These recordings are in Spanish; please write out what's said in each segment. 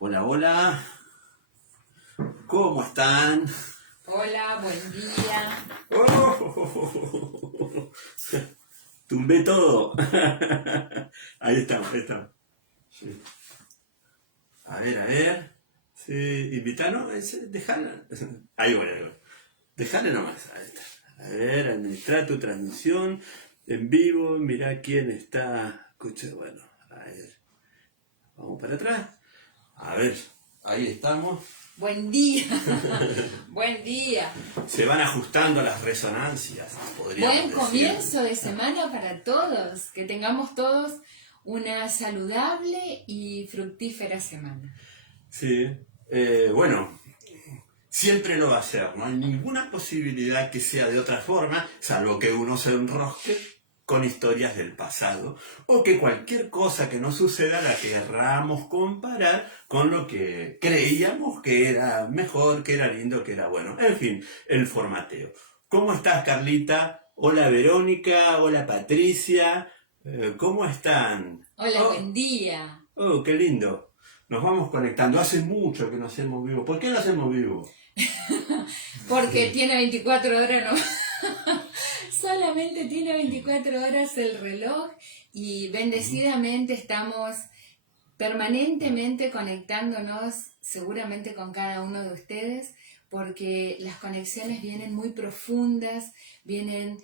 Hola, hola. ¿Cómo están? Hola, buen día. ¡Oh! Tumbé todo. Ahí estamos, ahí estamos. Sí. A ver. Sí, invitanos, dejala. Ahí voy, ahí voy. Dejale nomás. Ahí está. A ver, administrar tu transmisión en vivo. Mirá quién está. Escucha, bueno, a ver. Vamos para atrás. A ver, ahí estamos. Buen día. Buen día. Se van ajustando las resonancias, podríamos Buen decir. comienzo de semana para todos. Que tengamos todos una saludable y fructífera semana. Sí, bueno, siempre lo va a ser. No hay ninguna posibilidad que sea de otra forma, salvo que uno se enrosque con historias del pasado, o que cualquier cosa que nos suceda la querramos comparar con lo que creíamos que era mejor, que era lindo, que era bueno. En fin, el formateo. ¿Cómo estás, Carlita? Hola, Verónica. Hola, Patricia. ¿Cómo están? Hola, buen día. Oh, qué lindo. Nos vamos conectando. Hace mucho que no hacemos vivo. ¿Por qué no hacemos vivo? Porque tiene 24 horas, no. Solamente tiene 24 horas el reloj y bendecidamente estamos permanentemente conectándonos seguramente con cada uno de ustedes, porque las conexiones vienen muy profundas, vienen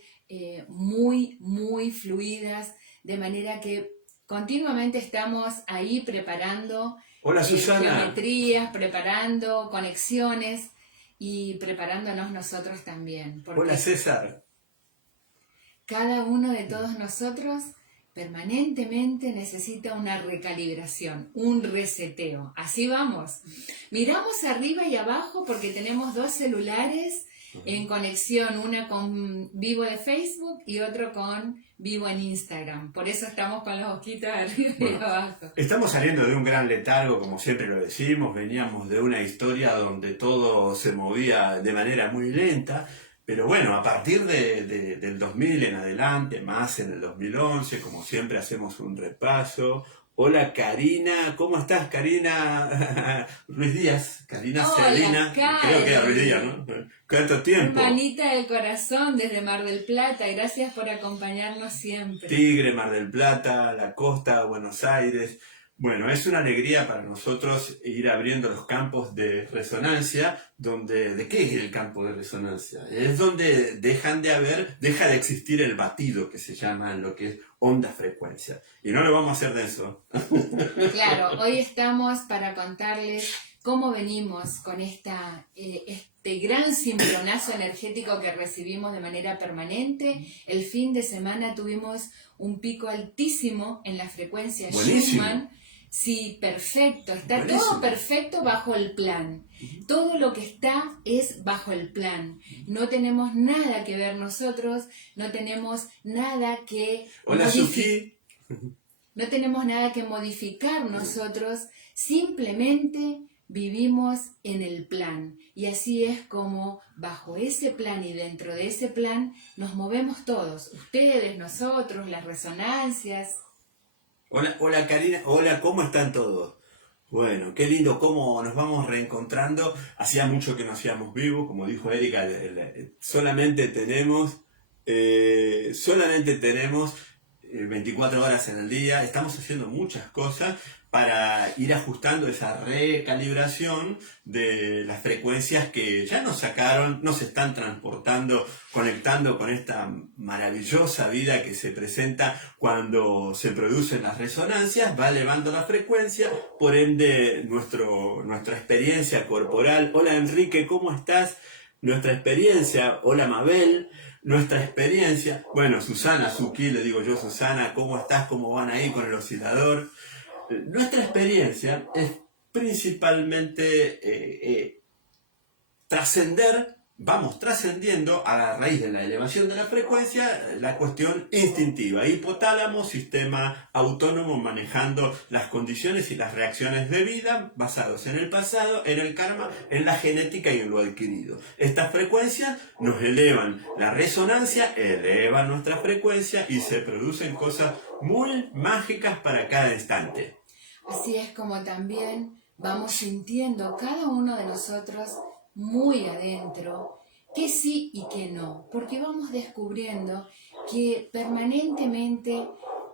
muy fluidas, de manera que continuamente estamos ahí preparando Hola, Susana. geometrías, preparando conexiones y preparándonos nosotros también. Porque Hola, César. cada uno de todos nosotros permanentemente necesita una recalibración, un reseteo. Así vamos. Miramos arriba y abajo porque tenemos dos celulares en conexión, una con vivo de Facebook y otro con vivo en Instagram. Por eso estamos con los ojitos arriba y abajo. Estamos saliendo de un gran letargo, como siempre lo decimos. Veníamos de una historia donde todo se movía de manera muy lenta. Pero bueno, a partir del 2000 en adelante, más en el 2011, como siempre hacemos un repaso. Hola, Karina, ¿cómo estás, Karina? Ruiz Díaz, Karina Hola, Celina, creo que era Ruiz Díaz, ¿no? ¿Cuánto tiempo? Hermanita del corazón desde Mar del Plata, gracias por acompañarnos siempre. Tigre, Mar del Plata, la costa, Buenos Aires. Bueno, es una alegría para nosotros ir abriendo los campos de resonancia, ¿de qué es el campo de resonancia? Es donde deja de existir el batido que se llama en lo que es onda frecuencia. Y no lo vamos a hacer denso. Claro, hoy estamos para contarles cómo venimos con este gran cimbronazo energético que recibimos de manera permanente. El fin de semana tuvimos un pico altísimo en la frecuencia Schumann. Sí, perfecto, está buenísimo. Todo perfecto bajo el plan. Todo lo que está es bajo el plan. No tenemos nada que ver nosotros, no tenemos nada que Hola, Suki. No tenemos nada que modificar nosotros, simplemente vivimos en el plan. Y así es como bajo ese plan y dentro de ese plan nos movemos todos, ustedes, nosotros, las resonancias. Hola Karina, hola, ¿cómo están todos? Bueno, qué lindo cómo nos vamos reencontrando. Hacía mucho que no hacíamos vivo, como dijo Erika, solamente tenemos 24 horas en el día. Estamos haciendo muchas cosas para ir ajustando esa recalibración de las frecuencias que ya nos sacaron, nos están transportando, conectando con esta maravillosa vida que se presenta cuando se producen las resonancias, va elevando la frecuencia, por ende nuestra experiencia corporal. Hola Enrique, ¿cómo estás? Nuestra experiencia, hola Mabel, nuestra experiencia, bueno, Susana, Suki, le digo yo, Susana, ¿cómo estás? ¿Cómo van ahí con el oscilador? Nuestra experiencia es principalmente vamos trascendiendo a la raíz de la elevación de la frecuencia, la cuestión instintiva, hipotálamo, sistema autónomo manejando las condiciones y las reacciones de vida basados en el pasado, en el karma, en la genética y en lo adquirido. Estas frecuencias nos elevan la resonancia, elevan nuestra frecuencia y se producen cosas muy mágicas para cada instante. Así es como también vamos sintiendo cada uno de nosotros muy adentro que sí y que no, porque vamos descubriendo que permanentemente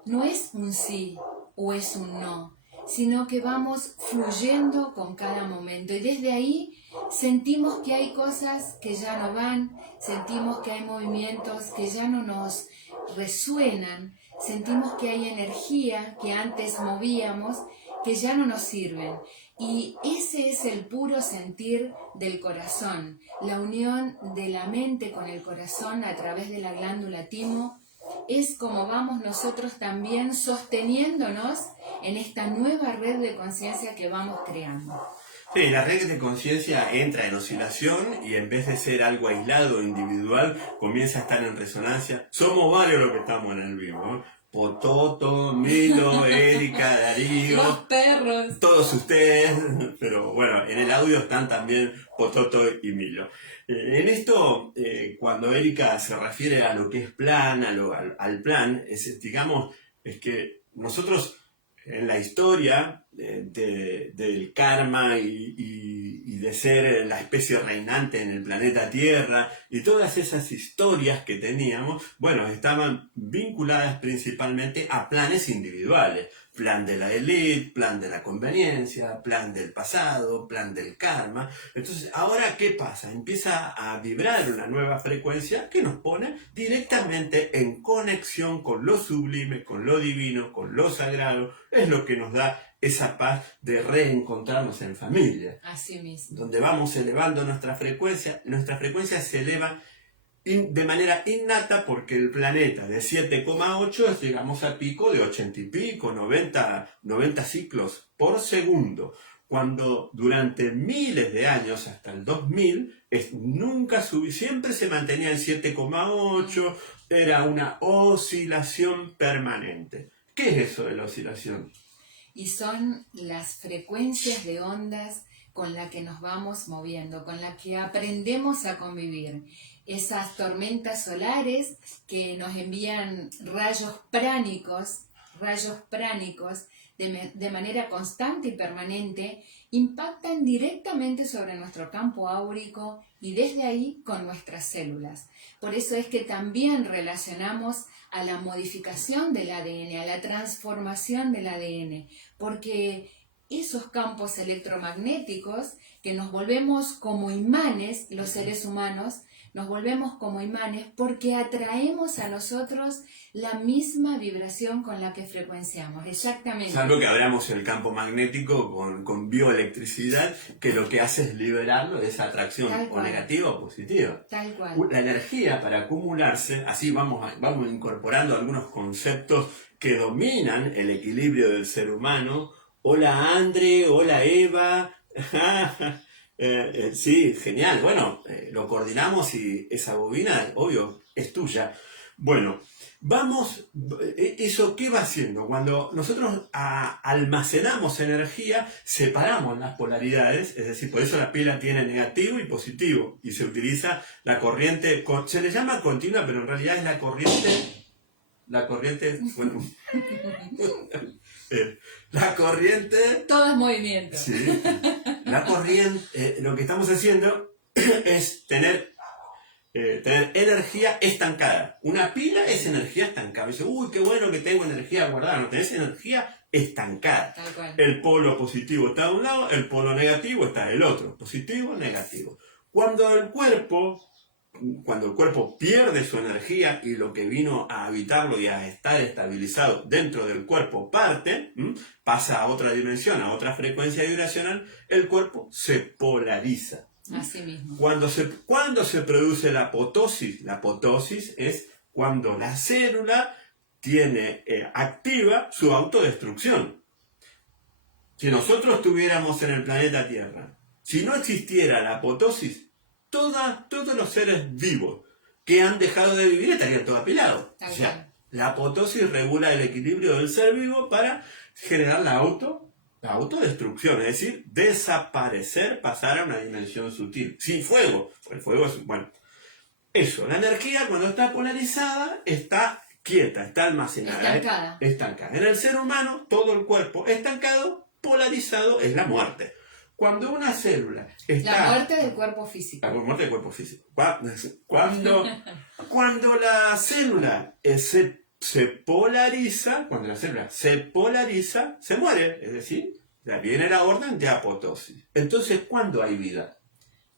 no es un sí o es un no, sino que vamos fluyendo con cada momento y desde ahí sentimos que hay cosas que ya no van, sentimos que hay movimientos que ya no nos resuenan, sentimos que hay energía que antes movíamos que ya no nos sirven. Y ese es el puro sentir del corazón, la unión de la mente con el corazón a través de la glándula timo. Es como vamos nosotros también sosteniéndonos en esta nueva red de conciencia que vamos creando. Sí, la red de conciencia entra en oscilación y en vez de ser algo aislado o individual, comienza a estar en resonancia. Somos varios los que estamos en el vivo, ¿no? Pototo, Milo, Erika, Darío, los perros, todos ustedes, pero bueno, en el audio están también Pototo y Milo. En esto, cuando Erika se refiere a lo que es plan, al plan, digamos, es que nosotros en la historia del karma y de ser la especie reinante en el planeta Tierra y todas esas historias que teníamos, bueno, estaban vinculadas principalmente a planes individuales. Plan de la élite, plan de la conveniencia, plan del pasado, plan del karma. Entonces, ¿ahora qué pasa? Empieza a vibrar una nueva frecuencia que nos pone directamente en conexión con lo sublime, con lo divino, con lo sagrado. Es lo que nos da esa paz de reencontrarnos en familia. Así mismo. Donde vamos elevando nuestra frecuencia se eleva de manera innata porque el planeta de 7,8 llegamos a pico de 80 y pico, 90 ciclos por segundo, cuando durante miles de años, hasta el 2000, nunca subí, siempre se mantenía en 7,8, era una oscilación permanente. ¿Qué es eso de la oscilación? Y son las frecuencias de ondas con las que nos vamos moviendo, con las que aprendemos a convivir. Esas tormentas solares que nos envían rayos pránicos de manera constante y permanente, impactan directamente sobre nuestro campo áurico y desde ahí con nuestras células. Por eso es que también relacionamos a la modificación del ADN, a la transformación del ADN, porque esos campos electromagnéticos que nos volvemos como imanes, los seres humanos, nos volvemos como imanes porque atraemos a nosotros la misma vibración con la que frecuenciamos, exactamente. Salvo que abramos el campo magnético con bioelectricidad, que lo que hace es liberarlo de esa atracción o negativa o positiva. Tal cual. La energía para acumularse, así vamos incorporando algunos conceptos que dominan el equilibrio del ser humano. Hola Andre, hola Eva. Sí, genial. Bueno, lo coordinamos y esa bobina, obvio, es tuya. Bueno, ¿eso qué va haciendo? Cuando nosotros almacenamos energía, separamos las polaridades, es decir, por eso la pila tiene negativo y positivo, y se utiliza la corriente, se le llama continua, pero en realidad es la corriente, bueno, la corriente... Todo es movimiento. Sí, la corriente, lo que estamos haciendo es tener energía estancada. Una pila es energía estancada. Dice, uy, qué bueno que tengo energía guardada. No, tenés energía estancada. Tal cual. El polo positivo está de un lado, el polo negativo está del otro. Positivo, negativo. Cuando el cuerpo pierde su energía y lo que vino a habitarlo y a estar estabilizado dentro del cuerpo pasa a otra dimensión, a otra frecuencia vibracional, el cuerpo se polariza. Así mismo. Cuando se produce la apoptosis es cuando la célula tiene activa su autodestrucción. Si nosotros estuviéramos en el planeta Tierra, si no existiera la apoptosis, todos los seres vivos que han dejado de vivir estarían todos apilados. O sea, la apoptosis regula el equilibrio del ser vivo para generar la autodestrucción, es decir, desaparecer, pasar a una dimensión sutil, sin fuego. El fuego es, bueno, eso, la energía cuando está polarizada está quieta, está almacenada. Estancada. En el ser humano, todo el cuerpo estancado, polarizado es la muerte. Cuando una célula está... La muerte del cuerpo físico. La muerte del cuerpo físico. Cuando la célula se polariza, cuando la célula se polariza, se muere. Es decir, viene la orden de apoptosis. Entonces, ¿cuándo hay vida?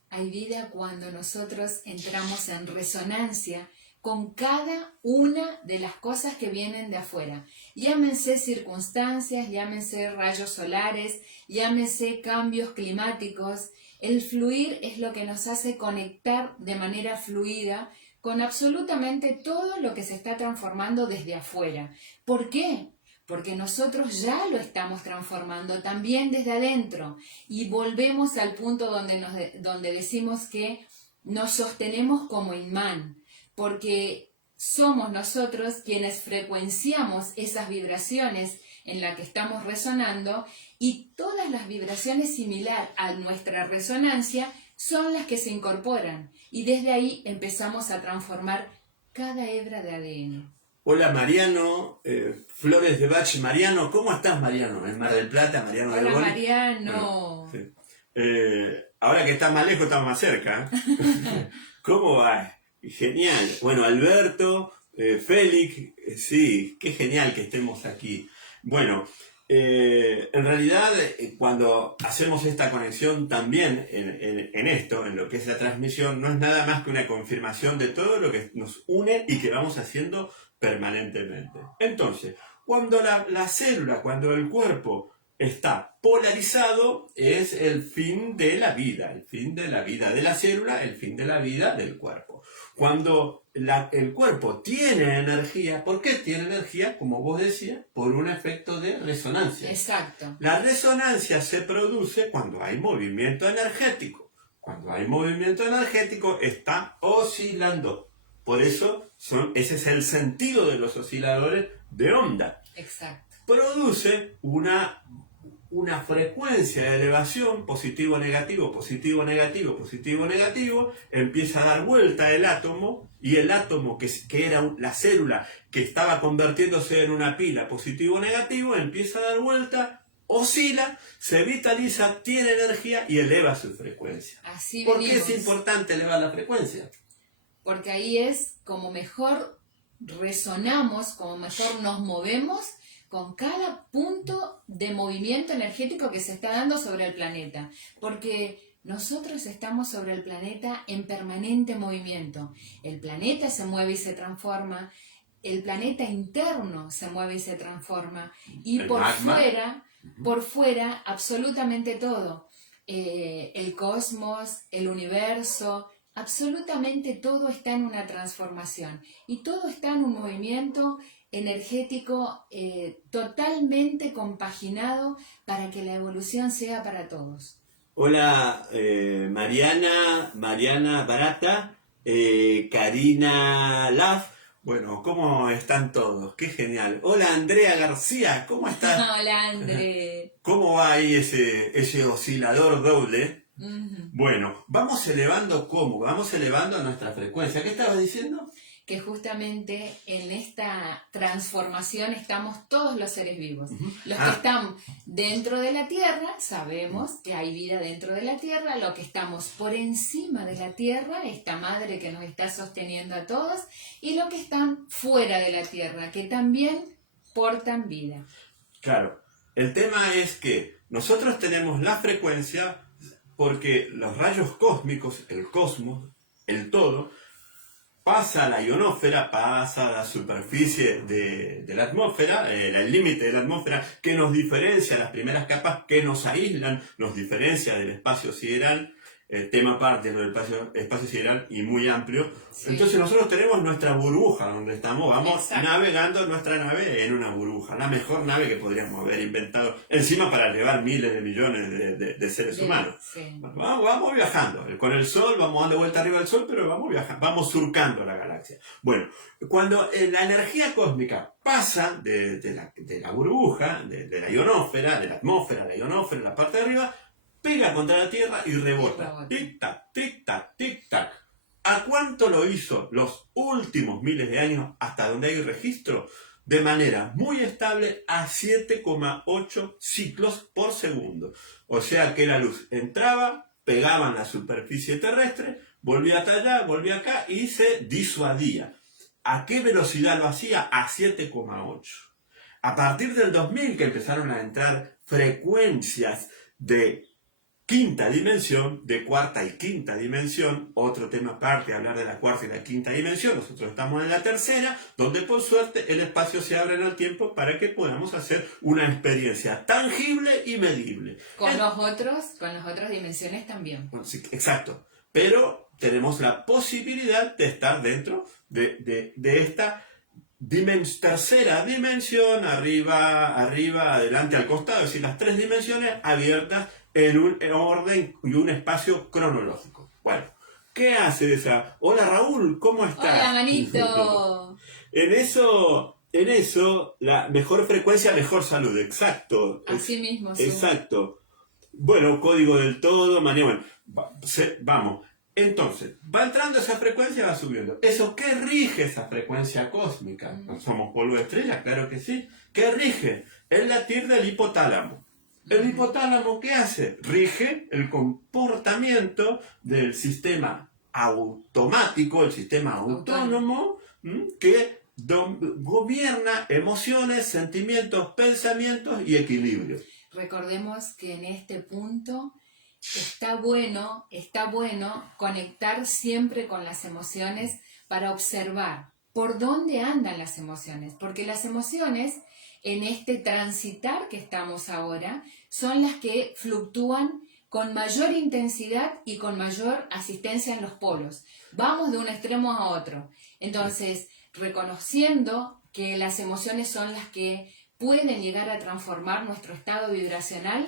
Hay vida cuando nosotros entramos en resonancia con cada una de las cosas que vienen de afuera. Llámense circunstancias, llámense rayos solares, llámense cambios climáticos. El fluir es lo que nos hace conectar de manera fluida con absolutamente todo lo que se está transformando desde afuera. ¿Por qué? Porque nosotros ya lo estamos transformando también desde adentro y volvemos al punto donde decimos que nos sostenemos como imán, porque somos nosotros quienes frecuenciamos esas vibraciones en las que estamos resonando y todas las vibraciones similares a nuestra resonancia son las que se incorporan y desde ahí empezamos a transformar cada hebra de ADN. Hola Mariano, Flores de Bach. Mariano, ¿cómo estás Mariano? En Mar del Plata, Mariano de Hola Boli. Mariano. Bueno, sí. Ahora que estás más lejos, estamos más cerca. ¿Cómo va? Genial. Bueno, Alberto, Félix, sí, qué genial que estemos aquí. Bueno, en realidad cuando hacemos esta conexión también en esto, en lo que es la transmisión, no es nada más que una confirmación de todo lo que nos une y que vamos haciendo permanentemente. Entonces, cuando la célula, cuando el cuerpo está polarizado, es el fin de la vida de la célula, el fin de la vida del cuerpo. Cuando el cuerpo tiene energía, ¿por qué tiene energía? Como vos decías, por un efecto de resonancia. Exacto. La resonancia se produce cuando hay movimiento energético. Cuando hay movimiento energético está oscilando. Por eso ese es el sentido de los osciladores de onda. Exacto. Produce una frecuencia de elevación, positivo, negativo, positivo, negativo, positivo, negativo, empieza a dar vuelta el átomo, y el átomo que era la célula que estaba convirtiéndose en una pila positivo, negativo, empieza a dar vuelta, oscila, se vitaliza, tiene energía y eleva su frecuencia. Así ¿Por qué venimos. es importante elevar la frecuencia? Porque ahí es como mejor resonamos, como mejor nos movemos con cada punto de movimiento energético que se está dando sobre el planeta. Porque nosotros estamos sobre el planeta en permanente movimiento. El planeta se mueve y se transforma, el planeta interno se mueve y se transforma, y por fuera, absolutamente todo. El cosmos, el universo, absolutamente todo está en una transformación y todo está en un movimiento energético totalmente compaginado para que la evolución sea para todos. Hola Mariana Barata, Karina Laf. Bueno, ¿cómo están todos? ¡Qué genial! Hola Andrea García, ¿cómo estás? Hola André. ¿Cómo va ahí ese oscilador doble? Uh-huh. Bueno, vamos elevando ¿cómo? Vamos elevando nuestra frecuencia. ¿Qué estabas diciendo? Que justamente en esta transformación estamos todos los seres vivos. Uh-huh. Los que están dentro de la Tierra, sabemos que hay vida dentro de la Tierra. Los que estamos por encima de la Tierra, esta madre que nos está sosteniendo a todos, y los que están fuera de la Tierra, que también portan vida. Claro, el tema es que nosotros tenemos la frecuencia porque los rayos cósmicos, el cosmos, el todo, pasa a la ionosfera, pasa a la superficie de la atmósfera, el límite de la atmósfera, que nos diferencia las primeras capas, que nos aíslan, nos diferencia del espacio sideral, tema aparte del espacio sideral y muy amplio. Sí. Entonces nosotros tenemos nuestra burbuja donde estamos, vamos navegando nuestra nave en una burbuja, la mejor nave que podríamos haber inventado, encima para llevar miles de millones de seres humanos. Sí. Vamos viajando, con el Sol, vamos dando vuelta arriba del Sol, pero vamos viajando, vamos surcando la galaxia. Bueno, cuando la energía cósmica pasa de la burbuja, de la ionosfera, de la atmósfera, la ionosfera, la parte de arriba, pega contra la Tierra y rebota. Tic-tac, tic-tac, tic-tac. ¿A cuánto lo hizo los últimos miles de años hasta donde hay registro? de manera muy estable a 7,8 ciclos por segundo. O sea que la luz entraba, pegaba en la superficie terrestre, volvía hasta allá, volvía acá y se disuadía. ¿A qué velocidad lo hacía? A 7,8. A partir del 2000 que empezaron a entrar frecuencias de quinta dimensión, de cuarta y quinta dimensión, otro tema aparte, hablar de la cuarta y la quinta dimensión, nosotros estamos en la tercera, donde por suerte el espacio se abre en el tiempo para que podamos hacer una experiencia tangible y medible. Con las otras dimensiones también. Bueno, sí, exacto, pero tenemos la posibilidad de estar dentro de esta tercera dimensión, arriba, adelante, al costado, es decir, las tres dimensiones abiertas en un orden y un espacio cronológico. Bueno, ¿qué hace esa? Hola Raúl, ¿cómo estás? Hola, manito. En eso, la mejor frecuencia, mejor salud, exacto. Así mismo, sí. Exacto. Bueno, código del todo, mañana, bueno, vamos. Entonces, va entrando esa frecuencia, va subiendo. ¿Eso qué rige esa frecuencia cósmica? ¿No somos polvo de estrella? Claro que sí. ¿Qué rige? El latir del hipotálamo. ¿El hipotálamo qué hace? Rige el comportamiento del sistema automático, el sistema autónomo, que gobierna emociones, sentimientos, pensamientos y equilibrio. Recordemos que en este punto está bueno conectar siempre con las emociones para observar por dónde andan las emociones, porque las emociones en este transitar que estamos ahora son las que fluctúan con mayor intensidad y con mayor asistencia en los polos. Vamos de un extremo a otro. Entonces, reconociendo que las emociones son las que pueden llegar a transformar nuestro estado vibracional,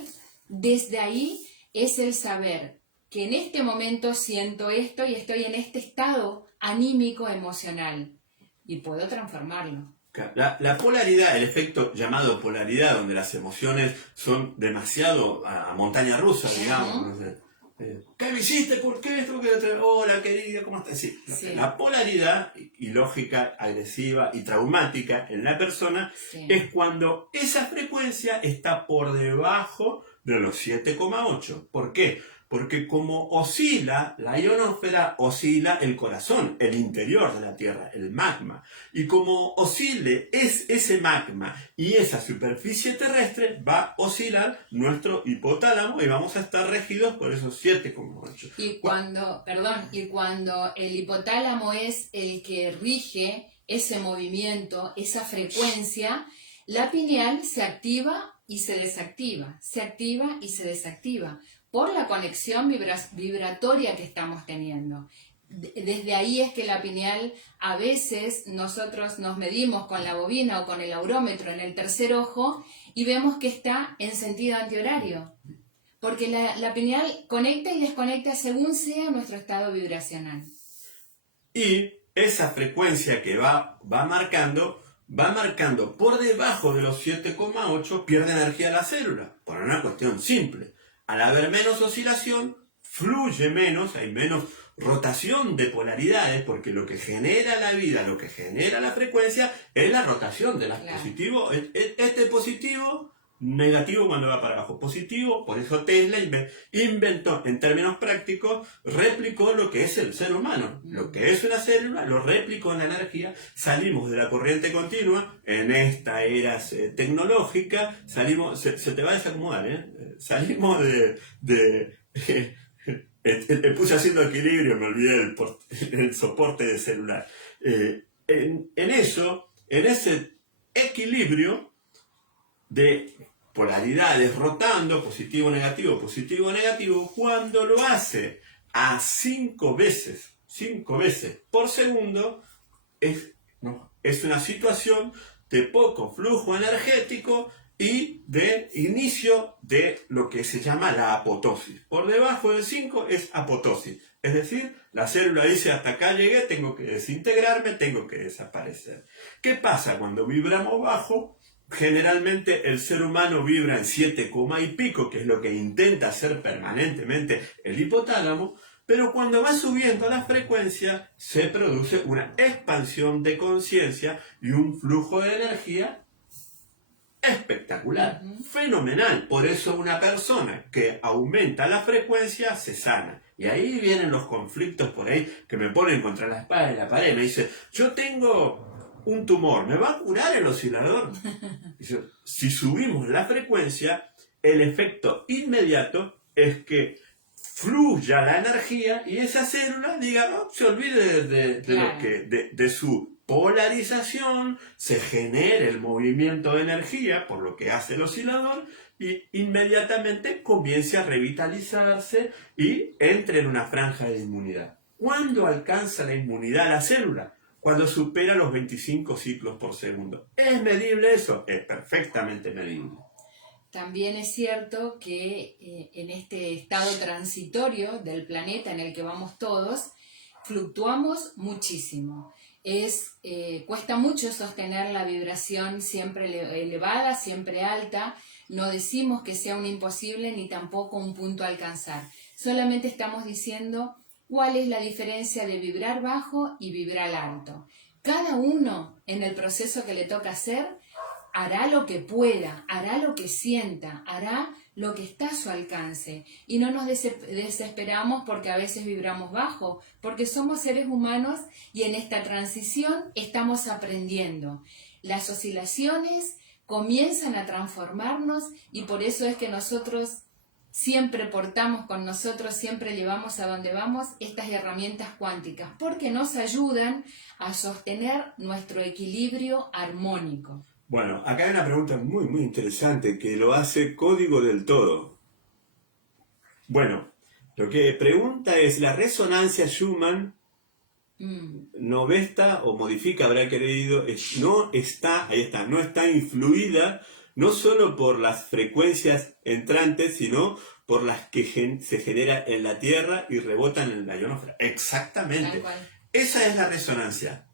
desde ahí es el saber que en este momento siento esto y estoy en este estado anímico emocional y puedo transformarlo. La polaridad, el efecto llamado polaridad, donde las emociones son demasiado a montaña rusa, digamos. No sé. ¿Qué me hiciste? ¿Por qué esto? Hola, querida, ¿cómo estás? Sí. Sí. La polaridad ilógica, agresiva y traumática en la persona es cuando esa frecuencia está por debajo de los 7,8. ¿Por qué? Porque como oscila la ionosfera, oscila el corazón, el interior de la Tierra, el magma. Y como oscile ese magma y esa superficie terrestre, va a oscilar nuestro hipotálamo y vamos a estar regidos por esos 7,8. Y cuando el hipotálamo es el que rige ese movimiento, esa frecuencia, la pineal se activa y se desactiva, se activa y se desactiva, por la conexión vibratoria que estamos teniendo. Desde ahí es que la pineal, a veces nosotros nos medimos con la bobina o con el aurómetro en el tercer ojo y vemos que está en sentido antihorario, porque la pineal conecta y desconecta según sea nuestro estado vibracional. Y esa frecuencia que va marcando por debajo de los 7,8, pierde energía la célula, por una cuestión simple. Al haber menos oscilación, fluye menos, hay menos rotación de polaridades, porque lo que genera la vida, lo que genera la frecuencia, es la rotación de las positivos. Este positivo, negativo cuando va para abajo. Positivo, por eso Tesla inventó, en términos prácticos, replicó lo que es el ser humano. Lo que es una célula, lo replicó en la energía. Salimos de la corriente continua, en esta era tecnológica, salimos, se te va a desacomodar, salimos me puse haciendo equilibrio, me olvidé el soporte de celular. En ese equilibrio de polaridades rotando, positivo, negativo, cuando lo hace a 5 veces por segundo, es una situación de poco flujo energético y de inicio de lo que se llama la apotosis. Por debajo del 5 es apotosis. Es decir, la célula dice, hasta acá llegué, tengo que desintegrarme, tengo que desaparecer. ¿Qué pasa cuando vibramos bajo? Generalmente el ser humano vibra en 7, y pico, que es lo que intenta hacer permanentemente el hipotálamo. Pero cuando va subiendo la frecuencia, se produce una expansión de conciencia y un flujo de energía espectacular, fenomenal. Por eso una persona que aumenta la frecuencia se sana. Y ahí vienen los conflictos por ahí que me ponen contra la espada y la pared. Me dice, yo tengo un tumor, ¿me va a curar el oscilador? Dice, si subimos la frecuencia, el efecto inmediato es que fluya la energía y esa célula diga, oh, se olvide de su polarización, se genere el movimiento de energía por lo que hace el oscilador y inmediatamente comience a revitalizarse y entre en una franja de inmunidad. ¿Cuándo alcanza la inmunidad la célula? Cuando supera los 25 ciclos por segundo. ¿Es medible eso? Es perfectamente medible. También es cierto que en este estado transitorio del planeta en el que vamos todos, fluctuamos muchísimo. Cuesta mucho sostener la vibración siempre elevada, siempre alta. No decimos que sea un imposible ni tampoco un punto a alcanzar. Solamente estamos diciendo cuál es la diferencia de vibrar bajo y vibrar alto. Cada uno en el proceso que le toca hacer hará lo que pueda, hará lo que sienta, hará lo que está a su alcance. Y no nos desesperamos porque a veces vibramos bajo, porque somos seres humanos y en esta transición estamos aprendiendo. Las oscilaciones comienzan a transformarnos y por eso es que nosotros siempre portamos con nosotros, siempre llevamos a donde vamos estas herramientas cuánticas, porque nos ayudan a sostener nuestro equilibrio armónico. Bueno, acá hay una pregunta muy, muy interesante que lo hace Código del Todo. Bueno, lo que pregunta es, ¿la resonancia Schumann no besta o modifica, habrá querido, no está influida no solo por las frecuencias entrantes, sino por las que se generan en la Tierra y rebotan en la ionosfera? Exactamente. Esa es la resonancia.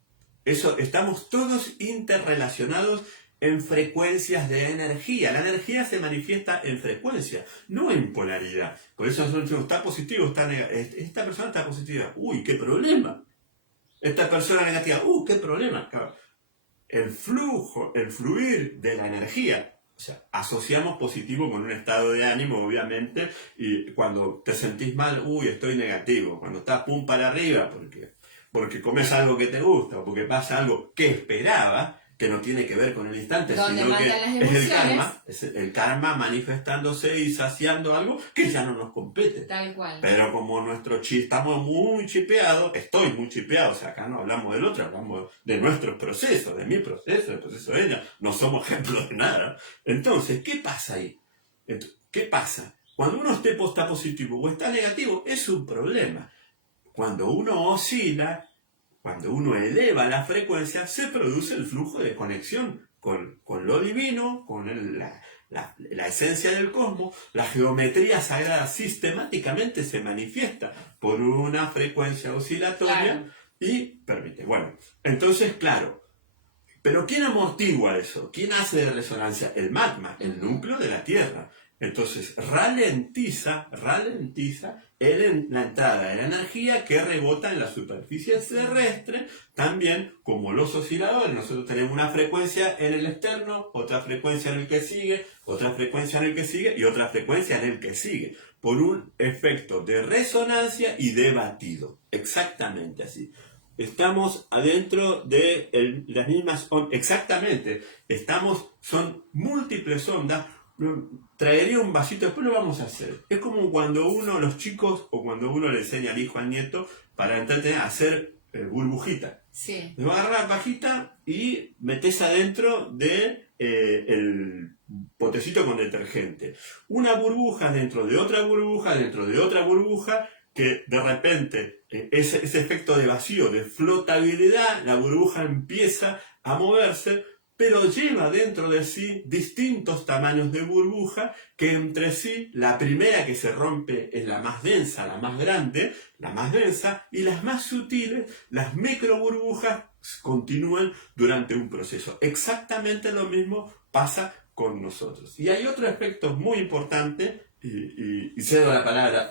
Eso, estamos todos interrelacionados en frecuencias de energía. La energía se manifiesta en frecuencia, no en polaridad. Por eso nosotros decimos, está positivo, está negativo. Esta persona está positiva. ¡Uy, qué problema! Esta persona negativa. ¡Qué problema! El fluir de la energía. O sea, asociamos positivo con un estado de ánimo, obviamente, y cuando te sentís mal, estoy negativo. Cuando estás pum para arriba, porque comes algo que te gusta, o porque pasa algo que esperaba, que no tiene que ver con el instante, sino que es el karma manifestándose y saciando algo que ya no nos compete. Tal cual. Pero como nuestro estamos muy chipeados, estoy muy chipeado, o sea, acá no hablamos del otro, hablamos de nuestros procesos, de mi proceso, del proceso de ella, no somos ejemplos de nada. Entonces, ¿qué pasa ahí? ¿Qué pasa? Cuando uno está positivo o está negativo, es un problema. Cuando uno oscila, cuando uno eleva la frecuencia, se produce el flujo de conexión con lo divino, con la esencia del cosmos. La geometría sagrada sistemáticamente se manifiesta por una frecuencia oscilatoria y permite. Bueno, entonces, claro, pero ¿quién amortigua eso? ¿Quién hace de resonancia? El magma, el núcleo de la Tierra. Entonces ralentiza la entrada de la energía que rebota en la superficie terrestre, también como los osciladores. Nosotros tenemos una frecuencia en el externo, otra frecuencia en el que sigue, otra frecuencia en el que sigue y otra frecuencia en el que sigue, por un efecto de resonancia y de batido. Exactamente así. Estamos adentro de las mismas ondas. Exactamente. Son múltiples ondas. Traería un vasito, después lo vamos a hacer. Es como cuando los chicos, o cuando uno le enseña al hijo, al nieto, para entretener a hacer burbujita. Sí. Le va a agarrar la pajita y metes adentro de el potecito con detergente. Una burbuja dentro de otra burbuja, dentro de otra burbuja, que de repente ese efecto de vacío, de flotabilidad, la burbuja empieza a moverse, pero lleva dentro de sí distintos tamaños de burbuja que entre sí, la primera que se rompe es la más densa, la más grande, la más densa, y las más sutiles, las micro burbujas, continúan durante un proceso. Exactamente lo mismo pasa con nosotros. Y hay otro aspecto muy importante y cedo la palabra.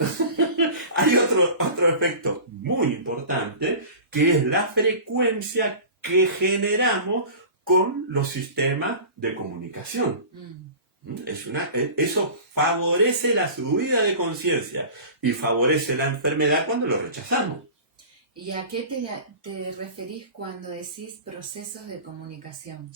Hay otro aspecto muy importante, que es la frecuencia que generamos con los sistemas de comunicación. Eso favorece la subida de conciencia y favorece la enfermedad cuando lo rechazamos. ¿Y a qué te referís cuando decís procesos de comunicación?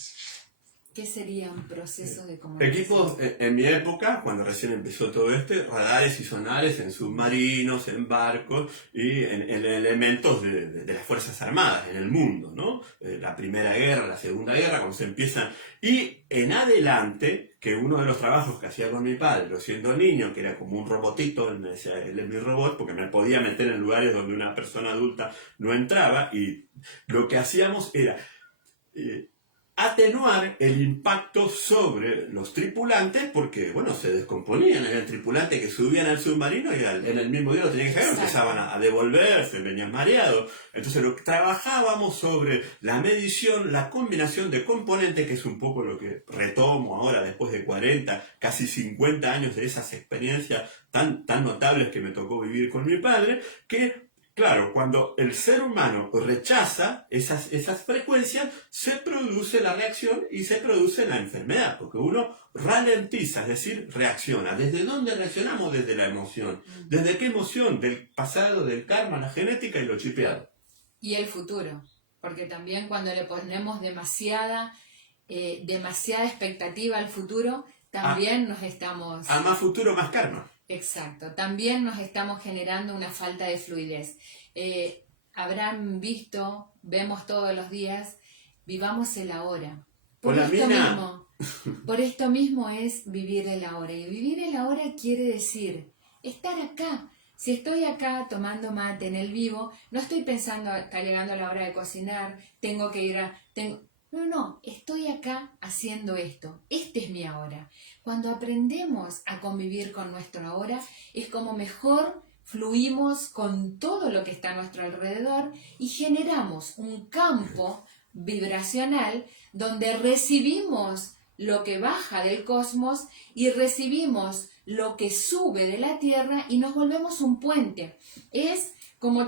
¿Qué serían procesos de comunicación? Equipos, en mi época, cuando recién empezó todo esto, radares y sonares en submarinos, en barcos y en elementos de las Fuerzas Armadas en el mundo, ¿no? La Primera Guerra, la Segunda Guerra, cuando se empiezan. Y en adelante, que uno de los trabajos que hacía con mi padre, yo siendo niño, que era como un robotito, él me decía, él es mi robot, porque me podía meter en lugares donde una persona adulta no entraba, y lo que hacíamos era atenuar el impacto sobre los tripulantes, porque, bueno, se descomponían. Era el tripulante que subían al submarino y en el mismo día lo tenían que sacar, empezaban a devolverse, venían mareados. Entonces trabajábamos sobre la medición, la combinación de componentes, que es un poco lo que retomo ahora después de 40, casi 50 años de esas experiencias tan notables que me tocó vivir con mi padre, que claro, cuando el ser humano rechaza esas frecuencias, se produce la reacción y se produce la enfermedad, porque uno ralentiza, es decir, reacciona. ¿Desde dónde reaccionamos? Desde la emoción. ¿Desde qué emoción? Del pasado, del karma, la genética y lo chipeado. Y el futuro, porque también cuando le ponemos demasiada expectativa al futuro, también nos estamos... A más futuro, más karma. Exacto, también nos estamos generando una falta de fluidez. Habrán visto, vemos todos los días, vivamos el ahora. Por esto mismo es vivir el ahora. Y vivir el ahora quiere decir estar acá. Si estoy acá tomando mate en el vivo, no estoy pensando, está llegando la hora de cocinar, tengo que ir a... No, estoy acá haciendo esto. Este es mi ahora. Cuando aprendemos a convivir con nuestro ahora, es como mejor fluimos con todo lo que está a nuestro alrededor y generamos un campo vibracional donde recibimos lo que baja del cosmos y recibimos lo que sube de la Tierra y nos volvemos un puente. Es como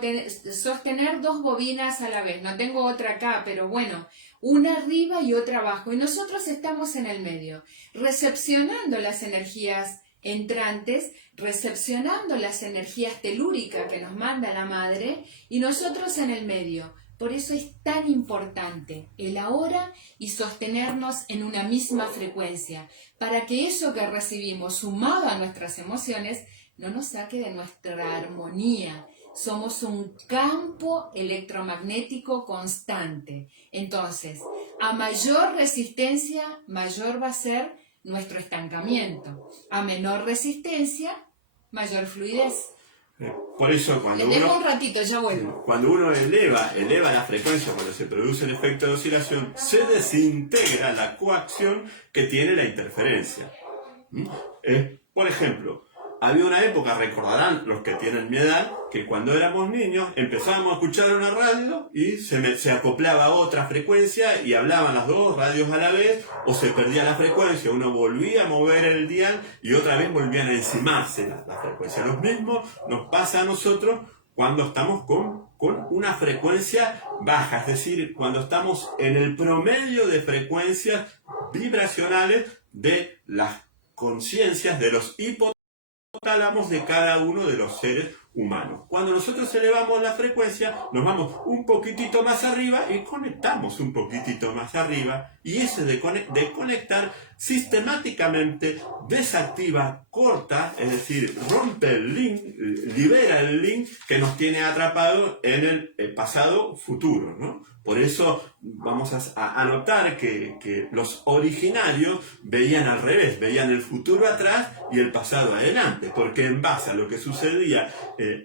sostener dos bobinas a la vez. No tengo otra acá, pero bueno, una arriba y otra abajo. Y nosotros estamos en el medio, recepcionando las energías entrantes, recepcionando las energías telúricas que nos manda la madre, y nosotros en el medio. Por eso es tan importante el ahora y sostenernos en una misma frecuencia, para que eso que recibimos, sumado a nuestras emociones, no nos saque de nuestra armonía. Somos un campo electromagnético constante. Entonces, a mayor resistencia, mayor va a ser nuestro estancamiento. A menor resistencia, mayor fluidez. Por eso cuando Les dejo un ratito, ya vuelvo. Cuando uno eleva la frecuencia, cuando se produce el efecto de oscilación, se desintegra la coacción que tiene la interferencia. Por ejemplo, había una época, recordarán los que tienen mi edad, que cuando éramos niños empezábamos a escuchar una radio y se acoplaba a otra frecuencia y hablaban las dos radios a la vez, o se perdía la frecuencia, uno volvía a mover el dial y otra vez volvían a encimarse la frecuencia. Lo mismo nos pasa a nosotros cuando estamos con una frecuencia baja, es decir, cuando estamos en el promedio de frecuencias vibracionales de las conciencias, de los hipotálamos de cada uno de los seres humanos. Cuando nosotros elevamos la frecuencia, nos vamos un poquitito más arriba y conectamos un poquitito más arriba, y ese de conectar sistemáticamente desactiva, corta, es decir, rompe el link, libera el link que nos tiene atrapado en el pasado futuro, ¿no? Por eso vamos a notar que los originarios veían al revés, veían el futuro atrás y el pasado adelante, porque en base a lo que sucedía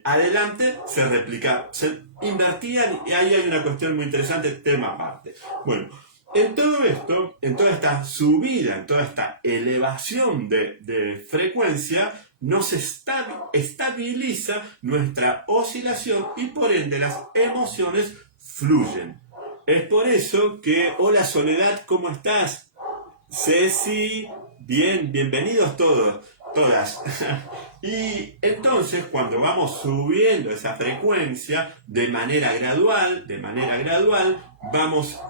adelante se replicaba, se invertían, y ahí hay una cuestión muy interesante, tema aparte. Bueno, en todo esto, en toda esta subida, en toda esta elevación de frecuencia, nos estabiliza nuestra oscilación y por ende las emociones fluyen. Es por eso que, hola Soledad, ¿cómo estás? Ceci, bienvenidos todos. todas. Y entonces cuando vamos subiendo esa frecuencia de manera gradual, vamos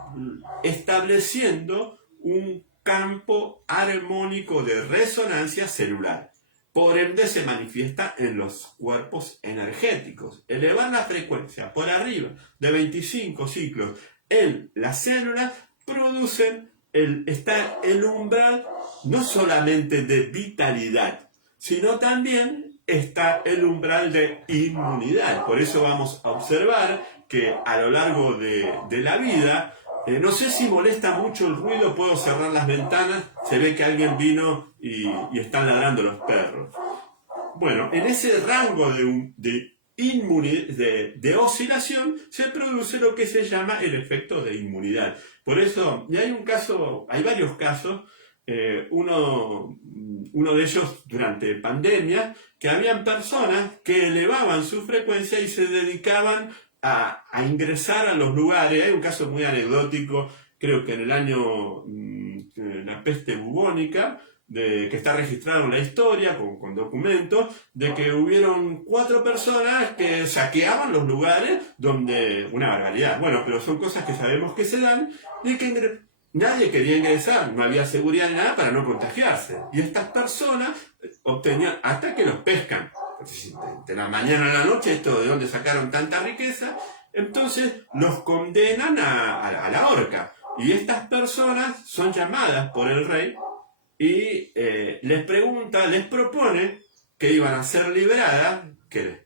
estableciendo un campo armónico de resonancia celular. Por ende se manifiesta en los cuerpos energéticos. Elevar la frecuencia por arriba de 25 ciclos en las células producen está el umbral no solamente de vitalidad, sino también está el umbral de inmunidad. Por eso vamos a observar que a lo largo de la vida, no sé si molesta mucho el ruido, puedo cerrar las ventanas, se ve que alguien vino y están ladrando los perros. Bueno, en ese rango de oscilación se produce lo que se llama el efecto de inmunidad. Por eso, y hay varios casos, uno de ellos durante pandemia, que habían personas que elevaban su frecuencia y se dedicaban a ingresar a los lugares. Hay un caso muy anecdótico, creo que en el año la peste bubónica, que está registrado en la historia, con documentos, de que hubieron 4 personas que saqueaban los lugares donde... Una barbaridad. Bueno, pero son cosas que sabemos que se dan y que nadie quería ingresar, no había seguridad ni nada para no contagiarse. Y estas personas obtenían, hasta que los pescan, de la mañana a la noche, esto de dónde sacaron tanta riqueza, entonces los condenan a la horca. Y estas personas son llamadas por el rey y les propone que iban a ser liberadas, que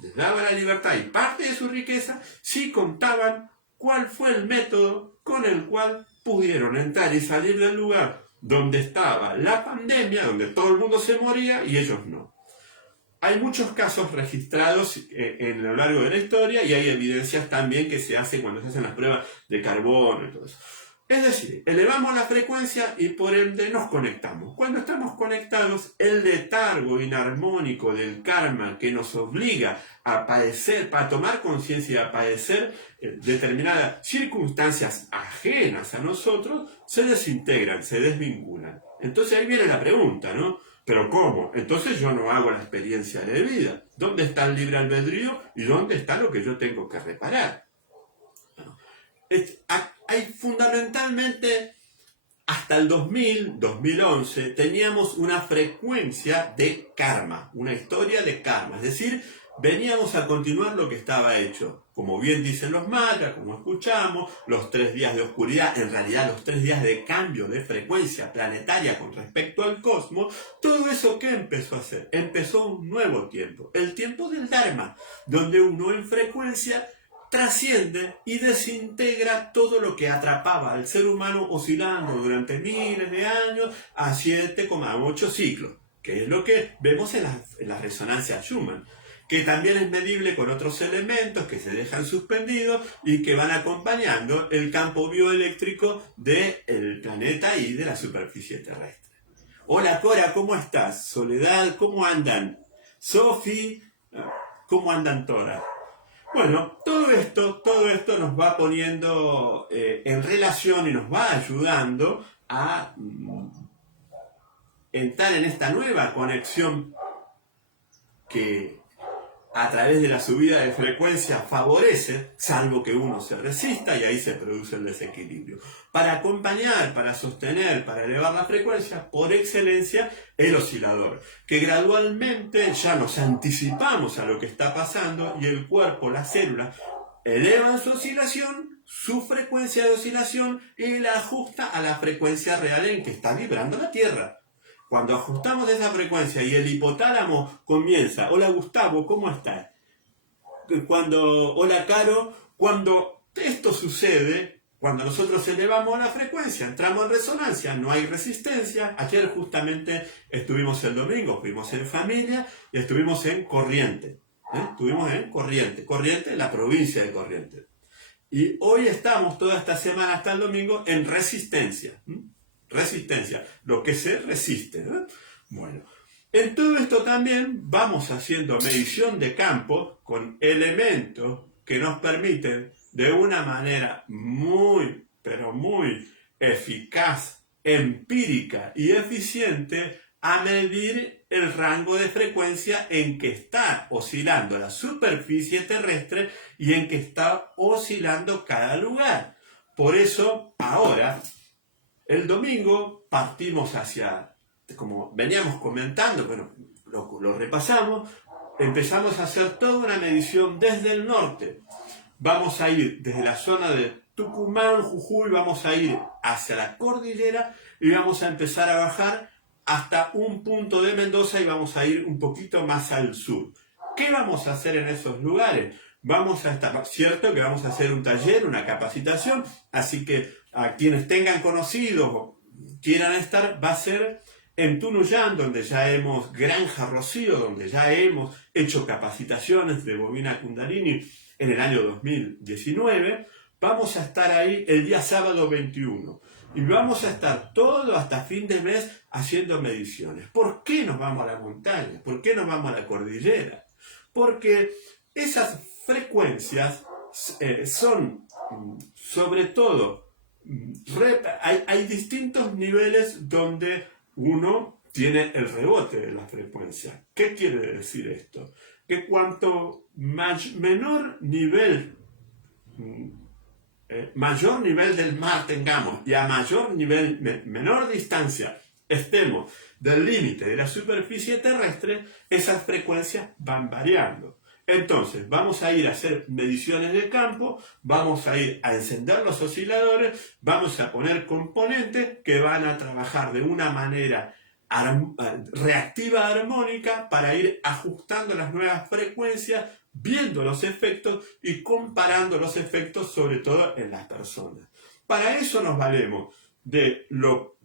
les daba la libertad y parte de su riqueza si contaban cuál fue el método con el cual pudieron entrar y salir del lugar donde estaba la pandemia, donde todo el mundo se moría y ellos no. Hay muchos casos registrados a lo largo de la historia y hay evidencias también que se hace cuando se hacen las pruebas de carbono y todo eso. Es decir, elevamos la frecuencia y por ende nos conectamos. Cuando estamos conectados, el letargo inarmónico del karma que nos obliga a padecer, para tomar conciencia y a padecer determinadas circunstancias ajenas a nosotros, se desintegran, se desvinculan. Entonces ahí viene la pregunta, ¿no? ¿Pero cómo? Entonces yo no hago la experiencia de vida. ¿Dónde está el libre albedrío y dónde está lo que yo tengo que reparar? Bueno, hay fundamentalmente, hasta el 2011, teníamos una frecuencia de karma, una historia de karma, es decir, veníamos a continuar lo que estaba hecho. Como bien dicen los mantras, como escuchamos, los 3 días de oscuridad, en realidad los 3 días de cambio de frecuencia planetaria con respecto al cosmos, todo eso ¿qué empezó a hacer? Empezó un nuevo tiempo, el tiempo del Dharma, donde uno en frecuencia trasciende y desintegra todo lo que atrapaba al ser humano oscilando durante miles de años a 7,8 ciclos, que es lo que vemos en la resonancia Schumann, que también es medible con otros elementos que se dejan suspendidos y que van acompañando el campo bioeléctrico del planeta y de la superficie terrestre. Hola Cora, ¿cómo estás? Soledad, ¿cómo andan? Sofi, ¿cómo andan todas? Bueno, todo esto nos va poniendo en relación y nos va ayudando a entrar en esta nueva conexión que a través de la subida de frecuencia favorece, salvo que uno se resista y ahí se produce el desequilibrio. Para acompañar, para sostener, para elevar la frecuencia, por excelencia, el oscilador, que gradualmente ya nos anticipamos a lo que está pasando y el cuerpo, las células, elevan su oscilación, su frecuencia de oscilación y la ajusta a la frecuencia real en que está vibrando la Tierra. Cuando ajustamos esa frecuencia y el hipotálamo comienza, hola Gustavo, ¿cómo estás? Hola Caro, cuando esto sucede, cuando nosotros elevamos la frecuencia, entramos en resonancia, no hay resistencia. Ayer justamente estuvimos el domingo, fuimos en familia y estuvimos en Corrientes. Estuvimos en Corrientes, la provincia de Corrientes. Y hoy estamos toda esta semana hasta el domingo en resistencia. Resistencia, lo que se resiste, ¿no? Bueno, en todo esto también vamos haciendo medición de campo con elementos que nos permiten de una manera muy, pero muy eficaz, empírica y eficiente a medir el rango de frecuencia en que está oscilando la superficie terrestre y en que está oscilando cada lugar. Por eso, ahora, el domingo partimos hacia, como veníamos comentando, bueno, lo repasamos, empezamos a hacer toda una medición desde el norte. Vamos a ir desde la zona de Tucumán, Jujuy, vamos a ir hacia la cordillera y vamos a empezar a bajar hasta un punto de Mendoza y vamos a ir un poquito más al sur. ¿Qué vamos a hacer en esos lugares? Vamos a estar, cierto que vamos a hacer un taller, una capacitación, así que a quienes tengan conocidos o quieran estar, va a ser en Tunuyán, donde ya hemos, Granja Rocío, donde ya hemos hecho capacitaciones de bobina Kundalini en el año 2019, vamos a estar ahí el día sábado 21 y vamos a estar todo hasta fin de mes haciendo mediciones. ¿Por qué nos vamos a la montaña? ¿Por qué nos vamos a la cordillera? Porque esas frecuencias son, sobre todo, hay distintos niveles donde uno tiene el rebote de la frecuencia. ¿Qué quiere decir esto? Que cuanto menor nivel, mayor nivel del mar tengamos y a mayor nivel, menor distancia estemos del límite de la superficie terrestre, esas frecuencias van variando. Entonces, vamos a ir a hacer mediciones de campo, vamos a ir a encender los osciladores, vamos a poner componentes que van a trabajar de una manera reactiva armónica para ir ajustando las nuevas frecuencias, viendo los efectos y comparando los efectos, sobre todo en las personas. Para eso nos valemos de lo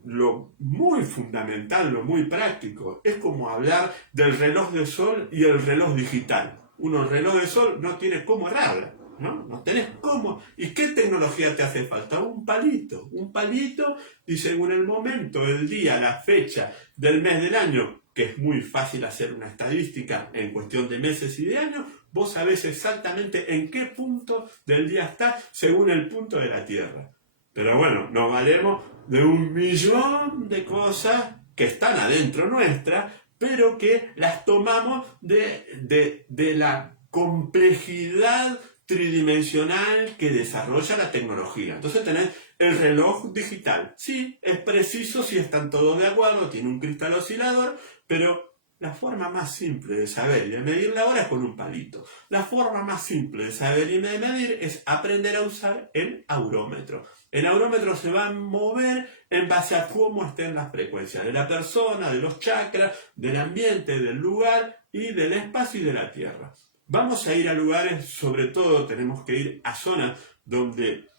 muy fundamental, lo muy práctico. Es como hablar del reloj de sol y el reloj digital. Uno, el reloj de sol no tiene cómo errarla, ¿no? No tenés cómo. ¿Y qué tecnología te hace falta? Un palito. Un palito y según el momento, el día, la fecha del mes del año, que es muy fácil hacer una estadística en cuestión de meses y de años, vos sabés exactamente en qué punto del día está según el punto de la Tierra. Pero bueno, nos valemos de 1.000.000 de cosas que están adentro nuestra, pero que las tomamos de la complejidad tridimensional que desarrolla la tecnología. Entonces tenés el reloj digital. Sí, es preciso si están todos de acuerdo, tiene un cristal oscilador, pero la forma más simple de saber y de medir la hora es con un palito. La forma más simple de saber y de medir es aprender a usar el aurómetro. El aurómetro se va a mover en base a cómo estén las frecuencias de la persona, de los chakras, del ambiente, del lugar y del espacio y de la Tierra. Vamos a ir a lugares, sobre todo tenemos que ir a zonas donde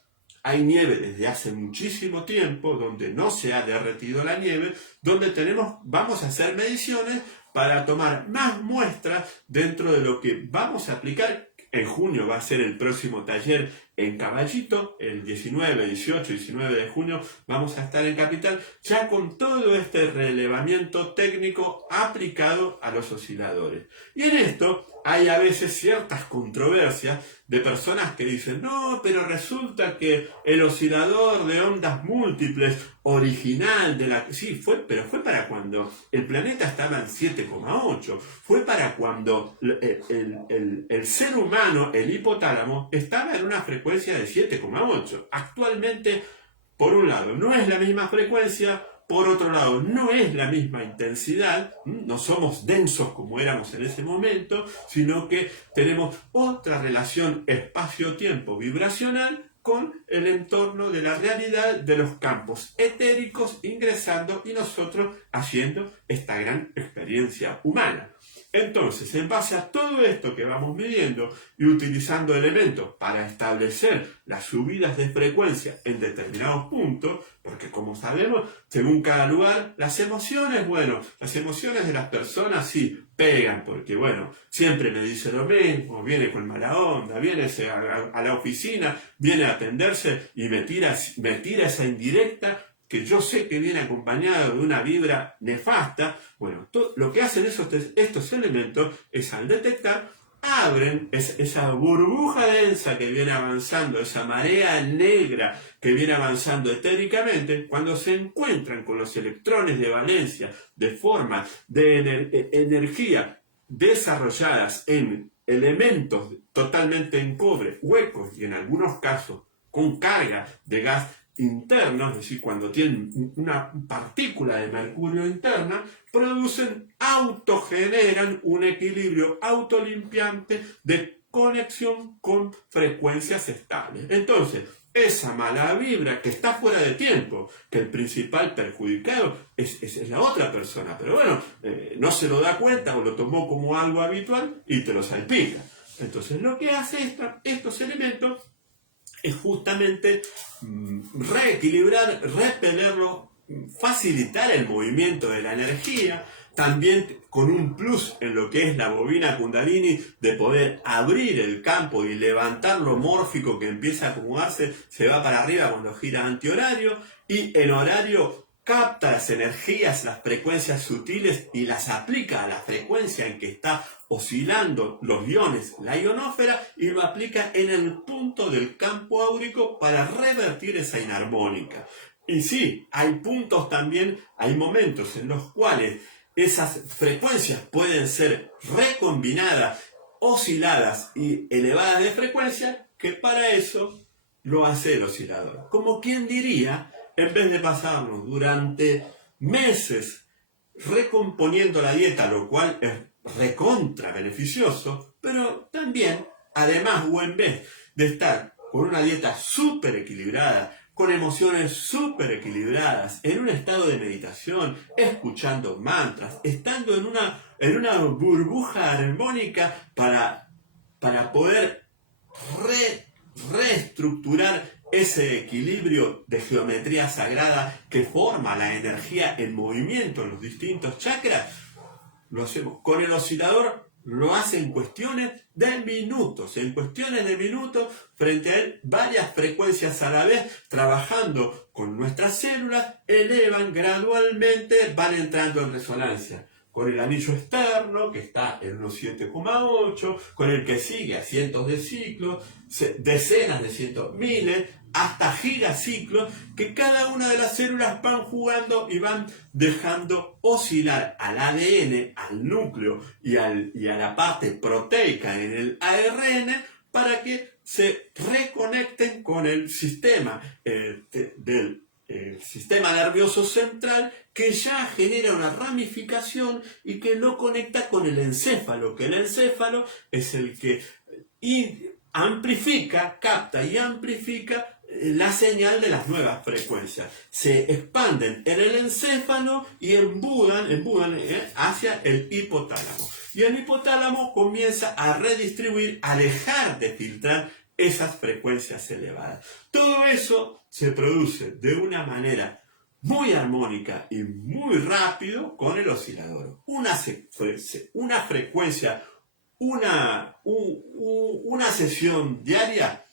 hay nieve desde hace muchísimo tiempo, donde no se ha derretido la nieve, donde vamos a hacer mediciones para tomar más muestras dentro de lo que vamos a aplicar. En junio va a ser el próximo taller en Caballito, el 19, 18 y 19 de junio vamos a estar en Capital, ya con todo este relevamiento técnico aplicado a los osciladores. Y en esto hay a veces ciertas controversias de personas que dicen, no, pero resulta que el oscilador de ondas múltiples original de la... Sí, pero fue para cuando el planeta estaba en 7,8, fue para cuando el ser humano, el hipotálamo, estaba en una frecuencia de 7,8. Actualmente, por un lado, no es la misma frecuencia, por otro lado, no es la misma intensidad, no somos densos como éramos en ese momento, sino que tenemos otra relación espacio-tiempo vibracional con el entorno de la realidad de los campos etéricos ingresando y nosotros haciendo esta gran experiencia humana. Entonces, en base a todo esto que vamos midiendo y utilizando elementos para establecer las subidas de frecuencia en determinados puntos, porque como sabemos, según cada lugar, las emociones de las personas sí pegan, porque bueno, siempre me dice lo mismo, viene con mala onda, viene a la oficina, viene a atenderse y me tira esa indirecta, que yo sé que viene acompañado de una vibra nefasta. Bueno, lo que hacen estos elementos es al detectar abren esa burbuja densa que viene avanzando, esa marea negra que viene avanzando etéricamente, cuando se encuentran con los electrones de valencia, de forma, de energía desarrolladas en elementos totalmente en cobre, huecos y en algunos casos con carga de gas interno, es decir, cuando tienen una partícula de mercurio interna, autogeneran un equilibrio autolimpiante de conexión con frecuencias estables. Entonces, esa mala vibra que está fuera de tiempo, que el principal perjudicado es la otra persona, pero bueno, no se lo da cuenta o lo tomó como algo habitual y te lo salpica. Entonces, lo que hace estos elementos es justamente reequilibrar, repelerlo, facilitar el movimiento de la energía, también con un plus en lo que es la bobina Kundalini de poder abrir el campo y levantar lo mórfico que empieza a acomodarse, se va para arriba cuando gira antihorario, y en horario capta las energías, las frecuencias sutiles y las aplica a la frecuencia en que está oscilando los iones, la ionósfera, y lo aplica en el punto del campo áurico para revertir esa inarmónica. Y sí, hay puntos también, hay momentos en los cuales esas frecuencias pueden ser recombinadas, osciladas y elevadas de frecuencia, que para eso lo hace el oscilador. Como quien diría, en vez de pasarnos durante meses recomponiendo la dieta, lo cual es recontra beneficioso, pero también, además o en vez de estar con una dieta súper equilibrada, con emociones súper equilibradas, en un estado de meditación, escuchando mantras, estando en una burbuja armónica para poder reestructurar ese equilibrio de geometría sagrada que forma la energía en movimiento en los distintos chakras, lo hacemos con el oscilador. Lo hace en cuestiones de minutos, frente a él varias frecuencias a la vez, trabajando con nuestras células, elevan gradualmente, van entrando en resonancia con el anillo externo, que está en unos 7,8, con el que sigue a cientos de ciclos, decenas de cientos, miles, hasta gigaciclos, que cada una de las células van jugando y van dejando oscilar al ADN, al núcleo y a la parte proteica en el ARN, para que se reconecten con el sistema del sistema nervioso central, que ya genera una ramificación y que lo conecta con el encéfalo, que el encéfalo es el que capta y amplifica la señal de las nuevas frecuencias. Se expanden en el encéfalo y embudan hacia el hipotálamo. Y el hipotálamo comienza a redistribuir, a dejar de filtrar esas frecuencias elevadas. Todo eso se produce de una manera muy armónica y muy rápido con el oscilador. Una frecuencia, una sesión diaria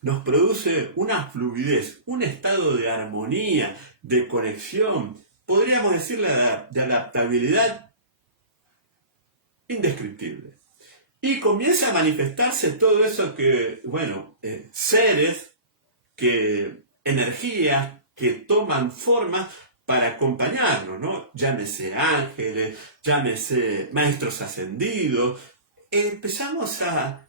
nos produce una fluidez, un estado de armonía, de conexión, podríamos decirle de adaptabilidad indescriptible. Y comienza a manifestarse todo eso que, seres, energías que toman forma para acompañarnos, ¿no? Llámese ángeles, llámese maestros ascendidos. Empezamos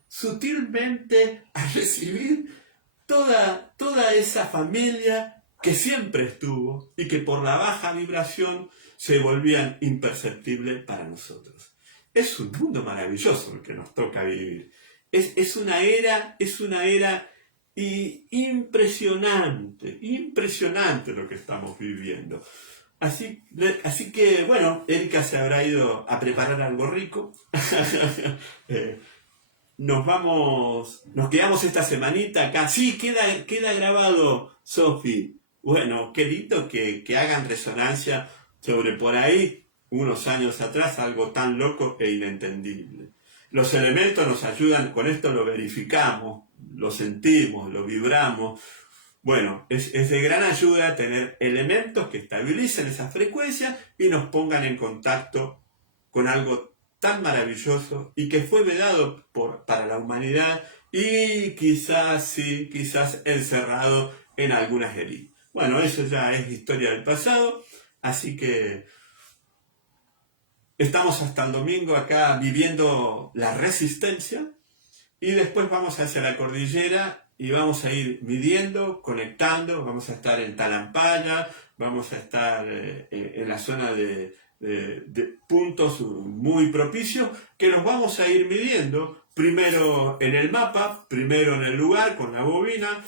sutilmente a recibir toda esa familia que siempre estuvo y que por la baja vibración se volvían imperceptibles para nosotros. Es un mundo maravilloso el que nos toca vivir. Es una era impresionante lo que estamos viviendo. Así que, Erika se habrá ido a preparar algo rico. Nos quedamos esta semanita acá. Sí, queda grabado, Sofi. Bueno, qué lindo que hagan resonancia sobre por ahí, unos años atrás, algo tan loco e inentendible. Los elementos nos ayudan, con esto lo verificamos, lo sentimos, lo vibramos. Bueno, es de gran ayuda tener elementos que estabilicen esas frecuencias y nos pongan en contacto con algo tan maravilloso y que fue vedado para la humanidad y quizás, sí, quizás encerrado en algunas élites. Bueno, eso ya es historia del pasado, así que estamos hasta el domingo acá viviendo la resistencia y después vamos hacia la cordillera y vamos a ir midiendo, conectando, vamos a estar en Talampaya, vamos a estar en la zona de puntos muy propicios que nos vamos a ir midiendo, primero en el mapa, primero en el lugar con la bobina,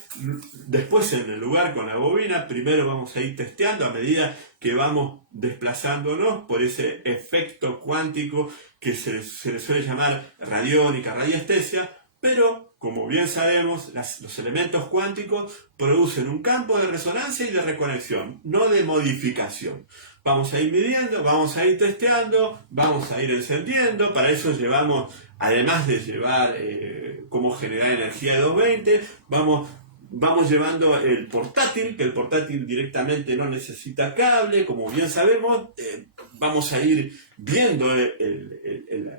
después en el lugar con la bobina, primero vamos a ir testeando a medida que vamos desplazándonos por ese efecto cuántico que se le suele llamar radiónica, radiestesia, pero como bien sabemos, los elementos cuánticos producen un campo de resonancia y de reconexión, no de modificación. Vamos a ir midiendo, vamos a ir testeando, vamos a ir encendiendo. Para eso llevamos, además de llevar cómo generar energía de 220, vamos llevando el portátil, que el portátil directamente no necesita cable, como bien sabemos. Vamos a ir viendo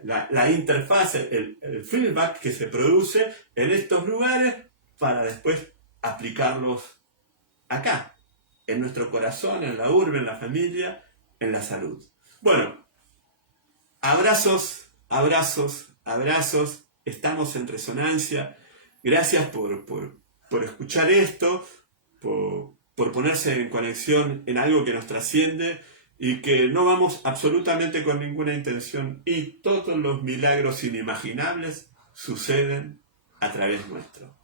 la interfaz, el feedback que se produce en estos lugares para después aplicarlos acá, en nuestro corazón, en la urbe, en la familia, en la salud. Bueno, abrazos, abrazos, abrazos, estamos en resonancia. Gracias por escuchar esto, por ponerse en conexión en algo que nos trasciende y que no vamos absolutamente con ninguna intención, y todos los milagros inimaginables suceden a través nuestro.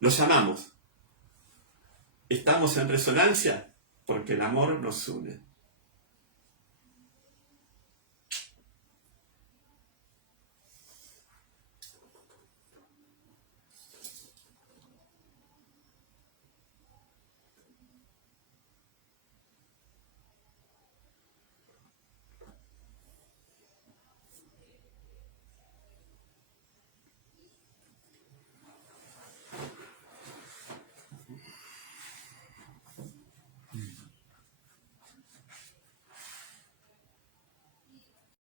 Los amamos. Estamos en resonancia porque el amor nos une.